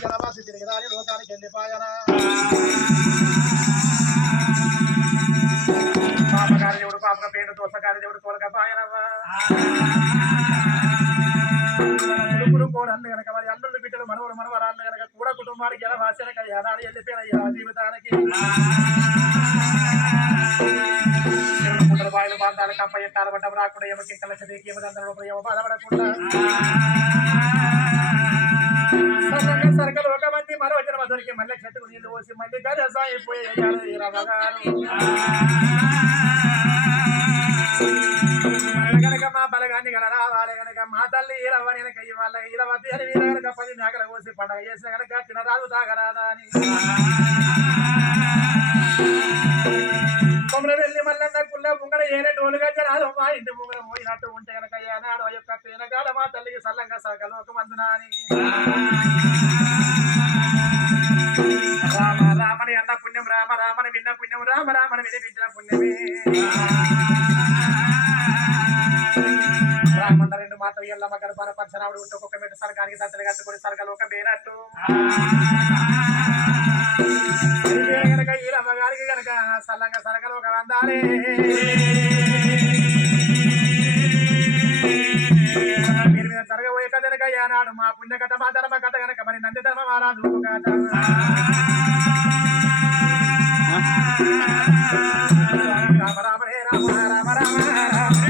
జలవాసి తిరిగిదాని లోకానికి వెళ్ళిపోయానా పాపగారి దేవుడు పాపక పేరు దోసగారి దేవుడు తోలకపోయానవా కొడుకులు కోడళ్ళు కనుక మరి అల్లుళ్ళు బిడ్డలు మనవరు మనవరాళ్ళు కనుక కూడా కుటుంబానికి ఎలా వాసనక ఏనాడు వెళ్ళిపోయిన జీవితానికి బాయిలు బాంధాలు కప్ప ఎట్టాల పడ్డం రాకుండా ఏమకి కలచ దిగి ఏమందరూ ఏమో బాధపడకుండా సరకలు ఒక మంది మరో వచ్చిన మధురికి మళ్ళీ చెట్టుకు నీళ్లు పోసి మళ్ళీ గదసాయిపోయి గనక మా బలగాన్ని గల రావాలి గనక మా తల్లి ఈరవ్వ వెనక ఇవాళ ఈరవతి అని వీర గనక 10 మేకలు కోసి పండగ చేసిన గనక తినరాదు తాగరాదా అని కొమ్మలు వెళ్ళి మల్లన్న కుల్ల ముంగడ ఏనేటోలుగా జనాలు మా ఇంటి ముంగడ పోయినట్టు ఉంటే గనక ఏనాడు యొక్క పేనగాడ మా తల్లికి సల్లంగా సగలు ఒక మందున అని రామ రామని అన్న పుణ్యం రామ రామని విన్న పుణ్యం రామ రామని వినిపించిన పుణ్యమే రామన్న 2 మాటలు ఎల్లమ్మ గర్భాన పరశురాముడు ఉంటే ఒక్కొక్క మెట్టు సర్గానికి దత్తలు కట్టుకొని సర్గలు ఒక మేనట్టు గనక ఈరమ్మ గారికి గనక సల్లంగా సరగలు ఒక వందాలే మీరు మీద జరగబోయే కథ గనక ఏనాడు మా పుణ్య కథ మా ధర్మ కథ గనక మరి నంది ధర్మ మహారాజు కథ రామ రామ హే రామ రామ రామ రామ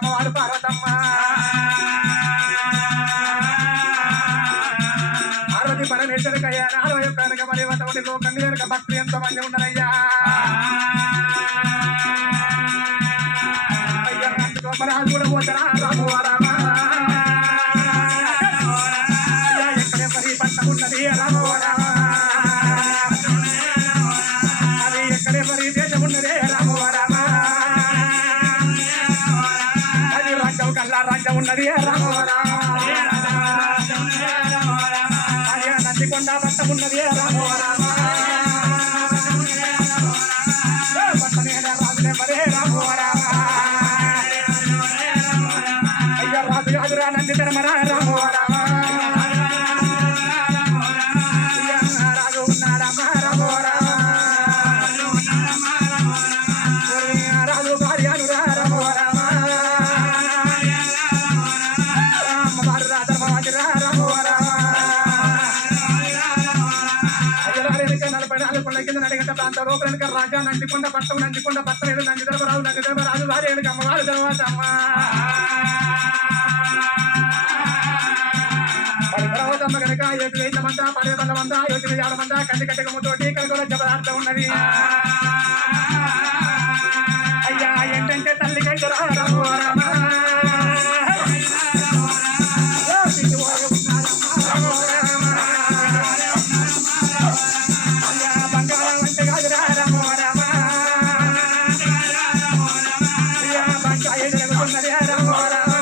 అమ్మవాడు పార్వతమ్మ పార్వతి పరమేశ్వరికయ్యా 40 యొక్క మరి వంటి లోకం మీద భక్తులు ఎంతో మంది ఉన్నారయ్యా అయ్యా అందుకోమరాజు కూడా పోతారా రాము రామ ఎక్కడే మరి పంట ఉన్నది రాము రామ అది ఎక్కడే మరి దేశం ఉన్నదే రాము రామ అది రాజ్యం కల్లా రాజ్యం ఉన్నది రాము రామ అది నందికొండ భర్త ఉన్నది రాము రామ భర్త మీద రాజులే మరే రాము రామ అయ్యా రాజు రాజురా నంది ధర్మరా రాము రామ రాజు ఉన్నాడమ్మ రాము రామ రాజు భార్యనురా రాము రామ అమ్మవారు రాధర్మవాదిరా రాము రామ 44 కొండ కింద నడిగంట ప్రాంత లోపల రాజా నందికొండ పట్టం నందికొండ పట్టం ఏడు నంది ధర్మరాజు భార్య అమ్మవారు తర్వాత అమ్మ కాదమ్మ కనుక ఎటు వేల మంద పడే బల్ల మంద ఎటు వేల మంద కంది కట్టక ముతోటి కనుక జబదార్థం ఉన్నది అయ్యా ఏంటంటే తల్లికైతే రాము రామ బంగారం అంటే కాదు రాము రామ బంకాయ జరుగుతున్నది రాము రామ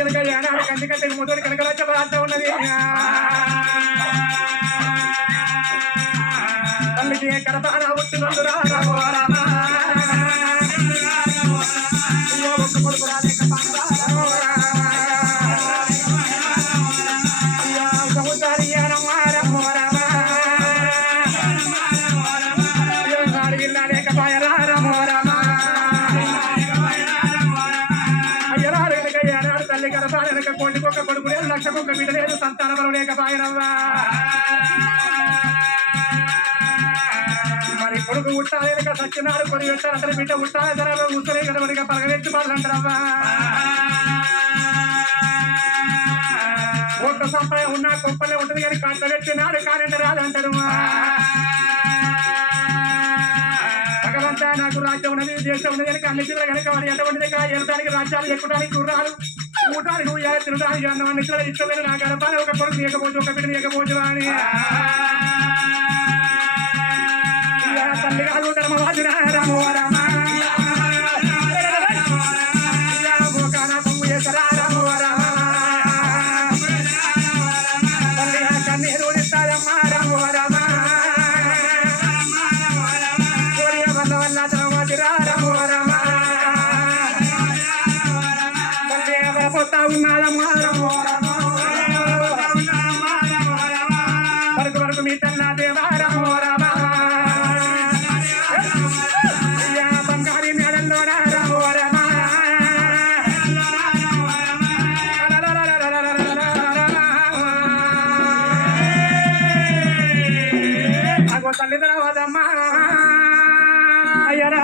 కనుక ఏనాడు కంది కట్టక ముతోటి కనుక జబదార్థం ఉన్నది తల్లికి కడపాన పుట్టినందు రాము రామ ఒక్క కొడుకు రాలేక తల్లి కడపాలక కోటికొక్క కొడుకు లేదు లక్షకొక్క బిడ్డ లేదు సంతాన బలం లేకపాయనవ్వా మరి కొడుకు ఉట్టాలేక సత్యనాడు కొని పెట్టారంటారు బిడ్డ ఉట్టాలి ధర ఉత్తరే గడవడిగా పలగలెత్తి పడలంటారవ్వా ఒక్క సంపాదన ఉన్నా గొప్పలే ఉంటుంది కానీ కంట పెట్టినాడు కానంటే రాదంటారు భగవంతా నాకు రాజ్యం ఉన్నది దేశం ఉన్నది కనుక అన్ని పిల్లలు కనుక వాడు ఎటువంటిది వెళ్ళడానికి రాజ్యాలు ఎక్కువడానికి గుర్రాలు ఊటానికి నువ్వు తినడానికి అన్నం అన్ని పిల్లలు ఇష్టమైన నాకు గడపాలి ఒక కొడుకు లేకపోవచ్చు ఒక బిడ్డ లేకపోవచ్చు అని తల్లి కాదు ధర్మవాది రాము రామ పొంగు చేసరా రాము రామ తల్లి కన్నీరు ఇస్తారమ్మా రాము రామ వల్ల వల్ల ధర్మవాది రాము రామ తల్లి ఎవరు పోతా ఉన్నారమ్మా రాము రామ వరకు వరకు మీ తల్ల దేవా రాము రామ తల్లి తర్వాతమ్మా అయ్యరా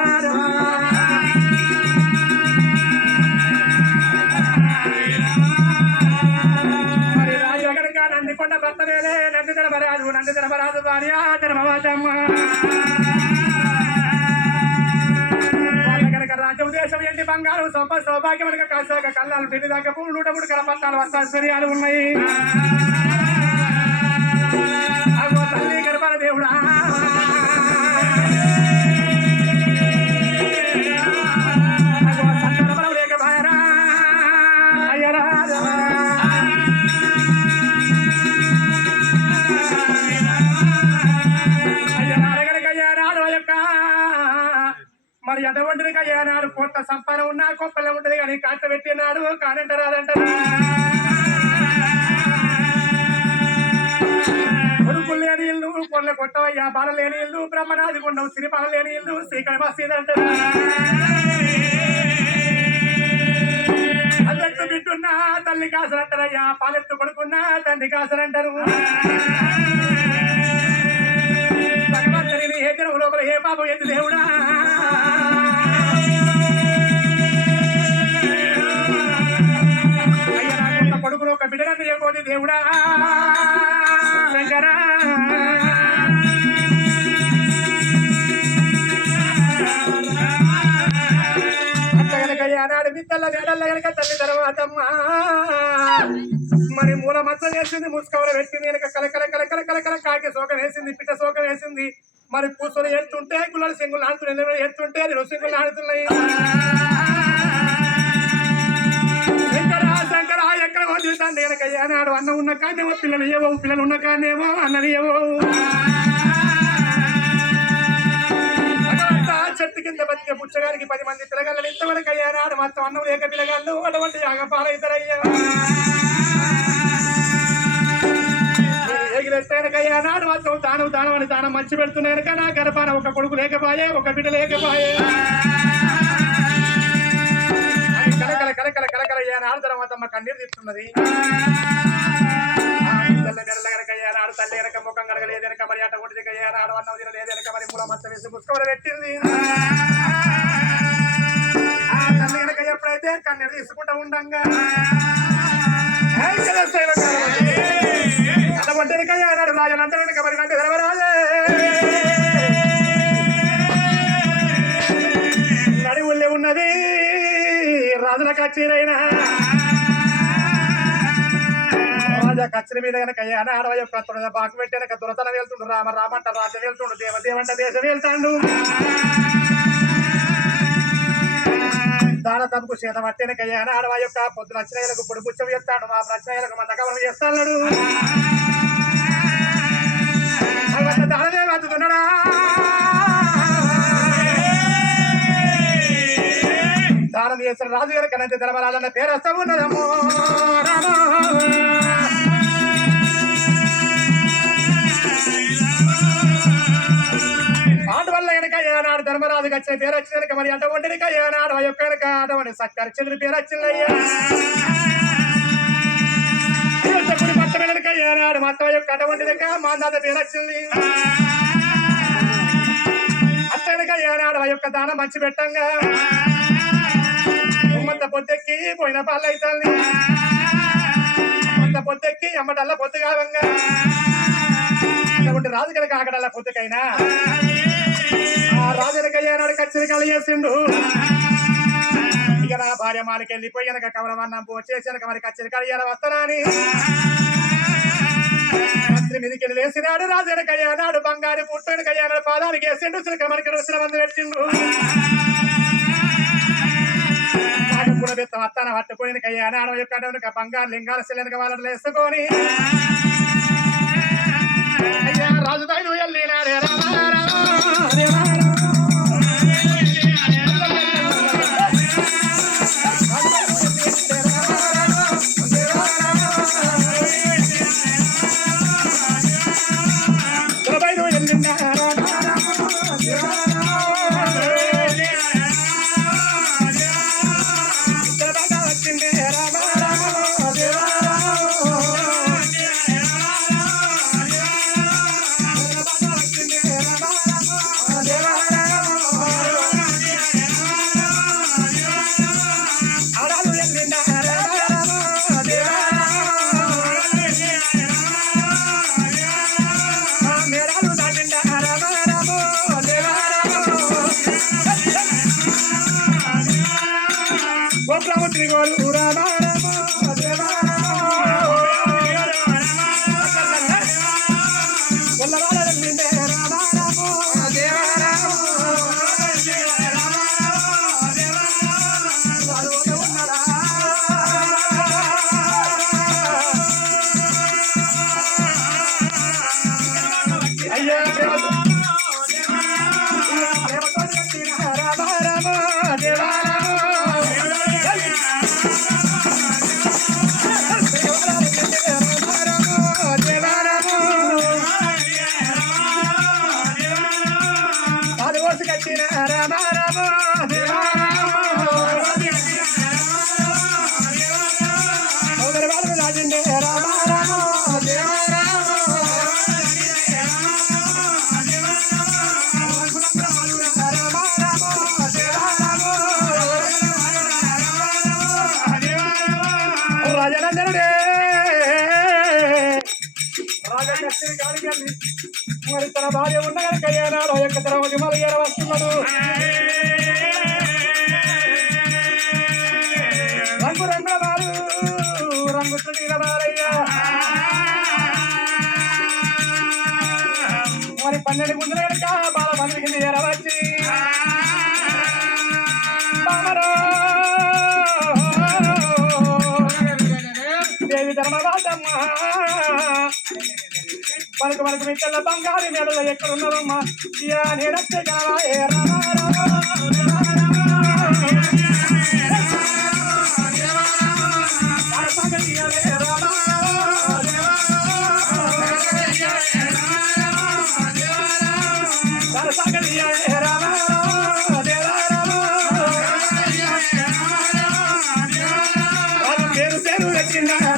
మరి రాజు ఎక్కడిక నందికొండ భర్తనేలే నంది ధర్మరాజు భార్య ధర్మవాదమ్మ వాళ్ళ కనుక రాజ్యం దేశం ఏంటి బంగారం సౌభాగ్యం కనుక కాసాక కళ్ళాలు పెళ్లి దాకా 103 కరపత్రాలు వస్తాశ్చర్యాలు ఉన్నాయి తల్లి గర్భాల దేవుడా లేక భారా అయ్యరా అయ్యనాడు యొక్క మరి అటువంటిది అయ్యానాడు కొంత సంపాదన ఉన్నా గొప్పలే ఉంటది కానీ కాట పెట్టినాడు కానంటారు అదంటారు కొడుకులు లేని ఇల్లు కొల్ల కొట్టవయ్యా బాల లేని ఇల్లు బ్రహ్మనాది కొండవు సిరిపాల లేని ఇల్లు శ్రీకళ మసీద్ అంటారు అల్లెత్తు బిడ్డున్నా తల్లి కాసరంటారయ్యా పాలెత్తు కొడుకున్నా తండ్రి కాసరంటారు భగవంతుని ఏ జనం లోపల ఏ పాపం ఎత్తు దేవుడా అయ్యా నాకున్న కొడుకును ఒక బిడ్డను చేయబోది దేవుడా శంకరా ఆనాడు బిడ్డల వేడల్ల కనుక తల్లి తర్వాతమ్మా మరి మూల మచ్చ వేసింది ముసుకవర పెట్టింది వెనక కలకల కలకల కలకల కాకి శోకం వేసింది పిట్ట శోకం వేసింది మరి కూర్చొని ఎత్తుంటే గుళ్ళలు సింగులు ఆడుతున్నాయి ఎత్తుంటే అది సింగులు ఆడుతున్నాయి శంకర ఎక్కడ వదులుతాండి కనుక ఆనాడు అన్నం ఉన్న కానేమో పిల్లలు ఏవో పిల్లలు ఉన్న కానేమో అన్నది ఏవో చెట్టు కింద బతికే పుచ్చగారికి 10 మంది పిల్లగాళ్ళు ఇంతవరకు అయ్యారాడు మొత్తం అన్నం లేక పిల్లగాళ్ళు అటువంటి యాగపాలైతారయ్యా ఎగిరెత్తానకయ్యానాడు మొత్తం దానం అని దానం మంచి పెడుతున్నాను కనుక నా గర్భాన ఒక కొడుకు లేకపోయే ఒక బిడ్డ లేకపోయే కలకల కలకల కలకల అయ్యానాడు తర్వాత అమ్మ కన్నీరు తీస్తున్నది గనకయ్యానాడు తల్లి వెనక ముఖం కడగలేదు వెనక మరి అట ఒంటి దిగయ్యానాడు అన్నం తినలేదు వెనక మరి మూల మచ్చ వేసి పుష్కవర పెట్టింది ఆ తల్లి వెనక ఎప్పుడైతే కన్నీరు తీసుకుంటూ ఉండంగా అటువంటి ఆనాడు రాజనంతరం కబరినంటే ధర్మరాజే నడువుల్లే ఉన్నది రాజుల కచ్చేరైనా రాజా కచ్చరి మీద కనుక ఆనాడు యొక్క బాకు పెట్టి కనుక దురతన వెళ్తుండు రామ రామంట రాజు వెళ్తుండు దేవదేవంట దేశం వెళ్తాడు దాన తమకు చేత పట్టినకయ్యా ఆడవా యొక్క పొద్దు నచ్చినలకు పొడి పుచ్చం చేస్తాడు మా ప్రశ్నలకు మన కవరం చేస్తాడు దానదే బతుకున్నాడా దానం చేసిన రాజు గారి కనంత ధర్మరాజన్న పేరు వస్తా ఉన్నదమ్మో ఆటవల్ల వెనక ఏనాడు ధర్మరాజుకి వచ్చిన పేరు వచ్చిన మరి అటువంటిక ఏనాడు యొక్క వెనక అటువంటి సత్కరిచంద్రుడి పేరు వచ్చిందయ్యా పట్ట వెనక ఏనాడు మొత్తం యొక్క అటువంటిదిక మాందాత పేరు వచ్చింది అట్ట వెనక ఏనాడు ఆ యొక్క దానం మంచి పెట్టంగా ఉమ్మంత పొద్దెక్కి పోయిన పాలు అవుతుంది అంత పొద్దెక్కి అమ్మటల్లా పొద్దు కావంగా అటువంటి రాజు కనుక ఆకడల్లా పొద్దుకైనా ఆ రాజులకయ్యానాడు కచ్చరి కళ చేసిండు ఇక నా భార్య మాలకి వెళ్ళిపోయి వెనక కవరమన్నం పోచేసి వెనక మరి కచ్చరి కళ వస్తానని కచ్చరి మీదకి వెళ్ళి వేసినాడు రాజు వెనకయ్యానాడు బంగారు పుట్టు వెనకయ్యానాడు పాదానికి వేసిండు చిలక మనకి వచ్చిన మంది పెట్టిండు కూడా బెత్తం వస్తాన పట్టుకుని కయ్యానాడు యొక్క బంగారు లింగాల శిలక వాళ్ళని వేసుకొని అయ్యా రాజు తాయి నువ్వు వెళ్ళినాడే మరి తన భార్య ఉండగలకయ్యానాడు యొక్క తరవకి మళ్ళీ వస్తున్నాడు రంగు రంగుల బాలు రంగు బాలయ్యా మరి 12 ముందుల కనుక బాల పండుగ ఎరవచ్చి దేవి ధర్మరాజమ్మ మనకు మిక్కల బంగారు మెడలు ఎక్కడున్నారమ్మా నేనొచ్చే పేరు పేరు వచ్చిందా